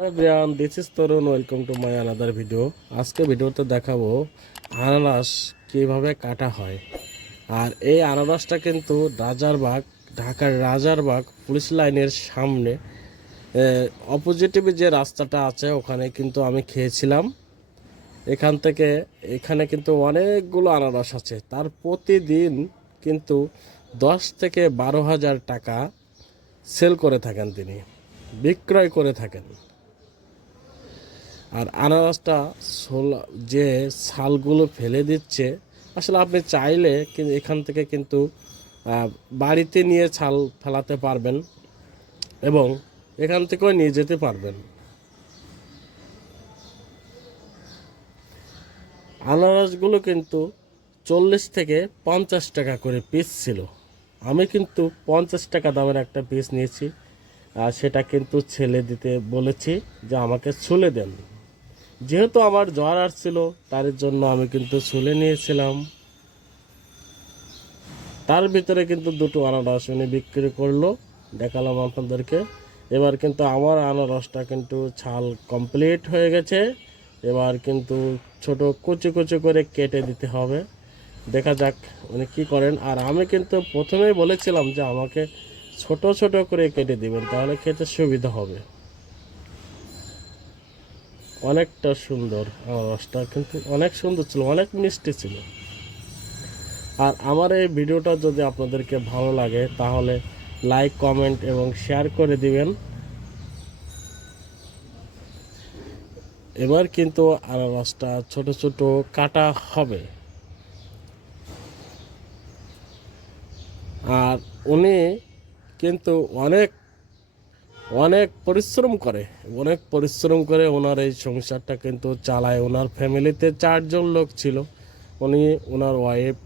Brian this is Tarun welcome to my another video আজকে ভিডিওতে দেখাবো আনারস কীভাবে কাটা হয়। আর এই আনারসটা কিন্তু রাজারবাগ, ঢাকার রাজারবাগ পুলিশ লাইনের সামনে অপোজিটিভ যে রাস্তাটা আছে, ওখানে কিন্তু আমি খেয়েছিলাম। এখান থেকে, এখানে কিন্তু অনেকগুলো আনারস আছে। তার প্রতিদিন কিন্তু দশ থেকে বারো হাজার টাকা সেল করে থাকেন তিনি। বিক্রয় করে থাকেন। আর আনারসটা ছোলা, যে ছালগুলো ফেলে দিচ্ছে, আসলে আপনি চাইলে কিন্তু এখান থেকে কিন্তু বাড়িতে নিয়ে ছাল ফেলাতে পারবেন এবং এখান থেকেও নিয়ে যেতে পারবেন। আনারসগুলো কিন্তু চল্লিশ থেকে পঞ্চাশ টাকা করে পিস ছিল। আমি কিন্তু পঞ্চাশ টাকা দামের একটা পিস নিয়েছি, আর সেটা কিন্তু ছেলে দিতে বলেছি যে আমাকে ছুলে দেন। যেহেতু আমার জ্বর আসছিল, তার জন্য আমি কিন্তু ছুলে নিয়েছিলাম। তার ভিতরে কিন্তু দুটো আনারস উনি বিক্রি করল, দেখালাম আপনাদেরকে। এবার কিন্তু আমার আনারসটা কিন্তু ছাল কমপ্লিট হয়ে গেছে। এবার কিন্তু ছোট কুচি কুচি করে কেটে দিতে হবে। দেখা যাক উনি কী করেন। আর আমি কিন্তু প্রথমেই বলেছিলাম যে আমাকে ছোট ছোট করে কেটে দিবেন, তাহলে খেতে সুবিধা হবে। অনেকটা সুন্দর আনারসটা কিন্তু অনেক সুন্দর ছিল, অনেক মিষ্টি ছিল। আর আমার এই ভিডিওটা যদি আপনাদেরকে ভালো লাগে, তাহলে লাইক, কমেন্ট এবং শেয়ার করে দিবেন। এবার কিন্তু আনারসটা ছোট ছোট কাটা হবে। আর উনি কিন্তু অনেক অনেক পরিশ্রম করে, অনেক পরিশ্রম করে ওনার এই সংসারটা কিন্তু চালায়। ওনার ফ্যামিলিতে চারজন লোক ছিল, উনি ওনার ওয়াইফ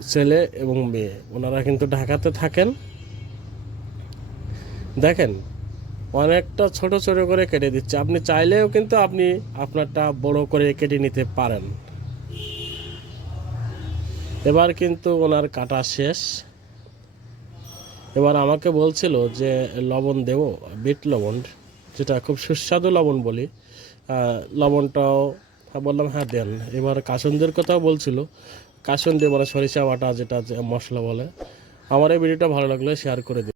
ছেলে এবং মেয়ে। ওনারা কিন্তু ঢাকাতে থাকেন। দেখেন, অনেকটা ছোট ছোট করে কেটে দিচ্ছে। আপনি চাইলেও কিন্তু আপনি আপনারটা বড় করে কেটে নিতে পারেন। এবার কিন্তু ওনার কাটা শেষ। এবার আমাকে বলছিল যে লবণ দেব, বিট লবণ, যেটা খুব সুস্বাদু লবণ বলি। লবণটাও বললাম হ্যাঁ দেন। এবার কাসন্দের কথাও বলছিল। দিয়ে মানে সরিষা বাটা যেটা মশলা বলে। আমার এই ভিডিওটা ভালো লাগলে শেয়ার করে দিন